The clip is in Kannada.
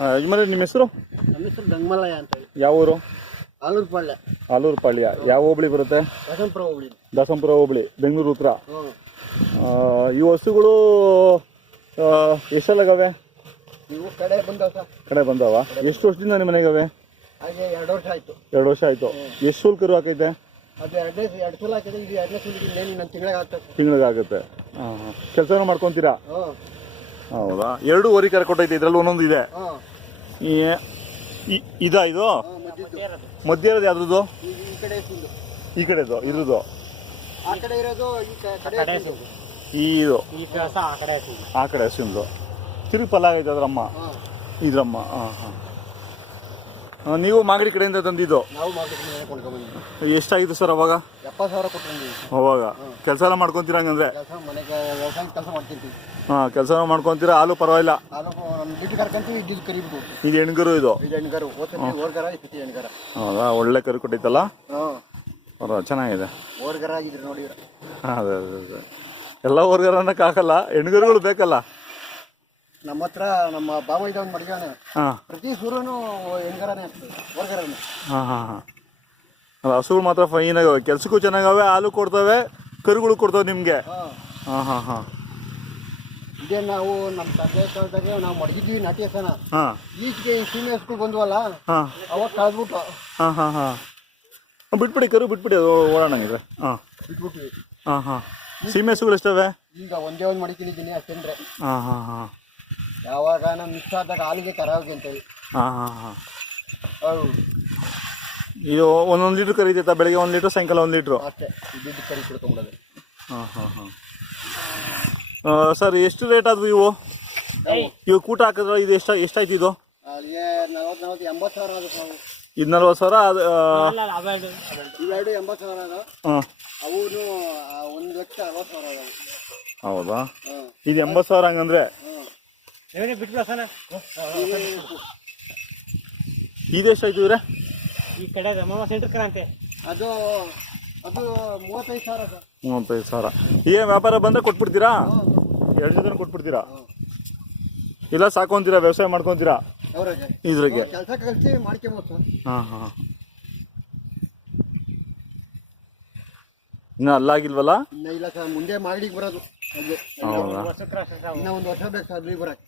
ಯಜಮಾನ್ರೆ ನಿಮ್ಮ ಹೆಸರು? ನಮ್ಮ ಹೆಸರು ಗಂಗಮಲ್ಲಯ್ಯ ಅಂತ ಹೇಳಿ. ಯಾವ ಊರು? ಆಲೂರುಪಾಳ್ಯ. ಆಲೂರುಪಾಳ್ಯ. ಯಾವ ಹೋಬಳಿ ಬರುತ್ತೆ? ದಾಸಂಪುರ ಹೋಬಳಿ. ದಾಸಂಪುರ ಹೋಬಳಿ, ಬೆಂಗಳೂರು ಉತ್ತರ. ಈ ಹಸುಗಳು ಎಷ್ಟೆಲ್ಲಾಗವೆ? ಇವು ಕಡೆ ಬಂದವ ಸರ್. ಕಡೆ ಬಂದವ. ಎಷ್ಟು ವರ್ಷದಿಂದ ನಿಮ್ಮ ಮನೆಗವೆ? ಹಾಗೆ 2 ವರ್ಷ ಆಯ್ತು. 2 ವರ್ಷ ಆಯ್ತು. ಎಷ್ಟು ಶುಲ್ಕ ಕರು ಹಾಕೈತೆ? ಅದು 2 ಸಲ ಹಾಕಿದೆ. ಇದು 2ನೇ ಸಲ ಇನ್ನೊಂದು ತಿಂಗಳಿಗೆ ಆಗ್ತದೆ. ತಿಂಗಳಿಗಾಗುತ್ತೆ. ಕೆಲಸನೂ ಮಾಡ್ಕೊತೀರಾ? ಹೌದಾ? 2 ವರಿ ಕರೆ ಕೊಟ್ಟೈತೆ. ಇದ್ರಲ್ಲಿ ಒಂದೊಂದು ಇದೆ. ಇದಾ ಇದು? ಮಧ್ಯ ಇರೋದು ಯಾವ್ದು? ಈ ಕಡೆದು ಇರೋದು. ಆ ಕಡೆ ಇರೋದು ಇದು ಆ ಕಡೆ ಹಸಿಂದು. ತಿರುಗಿ ಫಲ ಆಗೈತೆ ಅದ್ರಮ್ಮ. ಇದ್ರಮ್ಮ. ನೀವು ಮಾಗಡಿ ಕಡೆಯಿಂದ ತಂದಿದ್ದು? ನಾವು ಮಾಗಡಿ ಕೊಂಡ್ಕೊಂಡ್ಬಂದಿದ್ದು. ಎಷ್ಟಾಗಿತ್ತು ಸರ್ ಅವಾಗ? 70,000 ಕೊಟ್ಟು. ಅವಾಗ ಕೆಲಸ ಎಲ್ಲ ಮಾಡ್ಕೊಂತೀರಾ ಹಂಗಂದ್ರೆ? ಮನೆಗೆ ವ್ಯವಸಾಯ ಕೆಲಸ ಮಾಡ್ತಿರ್ತೀವಿ. ಕೆಲಸ ಮಾಡ್ಕೊಂತೀರಾ? ಹಾಲು ಪರವಾಗಿಲ್ಲ? ಇದು ಹೆಣ್ಗರು? ಇದು ಹೌದಾ? ಒಳ್ಳೆ ಕರು ಕೊಟ್ಟೈತಲ್ಲ? ಚೆನ್ನಾಗಿದೆ. ಅದೇ ಅದೇ ಎಲ್ಲ ಓರ್ಗರ ಅನ್ನಕ್ಕೆ ಆಗಲ್ಲ, ಹೆಣ್ಗರುಗಳು ಬೇಕಲ್ಲ. ನಮ್ಮ ಹತ್ರ ನಮ್ಮ ಬಾವ ಇದ್ದವನು ಮಡಿಗಾನೆ ಪ್ರತಿ ಸೂರ್ಯನು ಹೆಣ್ಗರನೇ ಆಗ್ತದೆ, ಓರ್ಗರನೇ. ಹಸುಗಳು ಮಾತ್ರ ಫೈನ್ ಆಗವೆ, ಕೆಲ್ಸಕ್ಕೂ ಚೆನ್ನಾಗವೆ, ಹಾಲು ಕೊಡ್ತವೆ, ಕರುಗಳು ಕೊಡ್ತವೆ ನಿಮಗೆ. ಇದೇ ನಾವು ನಮ್ಮ ತಂದೆ ಕಾಲದಾಗೆ ನಾವು ಮಡಗಿದ್ವಿ ನಾಟಿ ಹಸನ. ಈಚೆಗೆ ಸೀಮೆ ಹಸುಗಳು ಬಂದ್ವಲ್ಲ, ಅವಾಗ ಕಳೆದ್ಬಿಟ್ಟು. ಬಿಟ್ಬಿಡಿ, ಕರು ಬಿಟ್ಬಿಡಿ, ಅದು ಓಡಾಡಂಗಿದ್ರೆ. ಬಿಟ್ಬಿಟ್ವಿ. ಸೀಮೆ ಹಸುಗಳು ಎಷ್ಟವೆ? ಈಗ ಒಂದೇ ಒಂದು ಮಡಿಕೊಂಡಿದ್ದೀನಿ ಅಷ್ಟೇನ್ರೆ. ಯಾವಾಗ ನಾನು ಮಿಸ್ ಆದಾಗ ಹಾಲಿಗೆ ಕರಾವಿಗೆ ಅಂತೇಳಿ. ಇದು 1 ಲೀಟ್ರ್ ಕರೀತೈತಾ? ಬೆಳಗ್ಗೆ 1 ಲೀಟ್ರ್, ಸಾಯಂಕಾಲ 1 ಲೀಟ್ರು ಅಷ್ಟೇ. ಇದ್ದಿದ್ದು ಕರಿ ಕುಡ್ಕೊಂಬಿಡೋದು. ಸರ್ ಎಷ್ಟು ರೇಟ್ ಆದ್ವು ಇವು? ಇವು ಕೂಟ ಹಾಕಿದ್ರೆ ಇದು ಎಷ್ಟಾಯ್ತು? ಇದು ಅಲ್ಲಿಗೆ 40,000 80,000 ಅದು. ಇದು 40,000. ಅದು ಇವೆರಡು 80,000 ಅದು. ಅವೂ 1,60,000 ಅದಾವ. ಹೌದಾ? ಇದು 80,000 ಹಂಗಂದ್ರೆ. ಇದೆಷ್ಟಾಯ್ತು ಇವ್ರೆ? ಈ ಕಡೆ ಸೆಂಟ್ರ್ ಕ್ರಾಂತಿ ಅದು 35,000 ಸರ್. 35,000. ಏನ್ ವ್ಯಾಪಾರ ಬಂದ್ರೆ ಕೊಟ್ಬಿಡ್ತೀರಾ? 2 ಜೊತೆ ಕೊಟ್ಬಿಡ್ತೀರಾ? ಇಲ್ಲ ಸಾಕೊಂತೀರಾ, ವ್ಯವಸಾಯ ಮಾಡ್ಕೊಂತೀರಾ ಇದ್ರಿಗೆ? ಕೆಲಸ ಕಲಿಸಿ ಮಾಡ್ಕೊಬೋದು ಸರ್. ಇನ್ನು ಅಲ್ಲಾಗಿಲ್ವಲ್ಲ? ಇನ್ನ ಇಲ್ಲ ಸರ್, ಮುಂದೆ ಮಾಡ್ಲಿಕ್ಕೆ ಬರೋದು. ಇನ್ನ 1 ವರ್ಷ ಬೇಕು ಸರ್ ಅಲ್ಲಿಗೆ ಬರಕ್ಕೆ.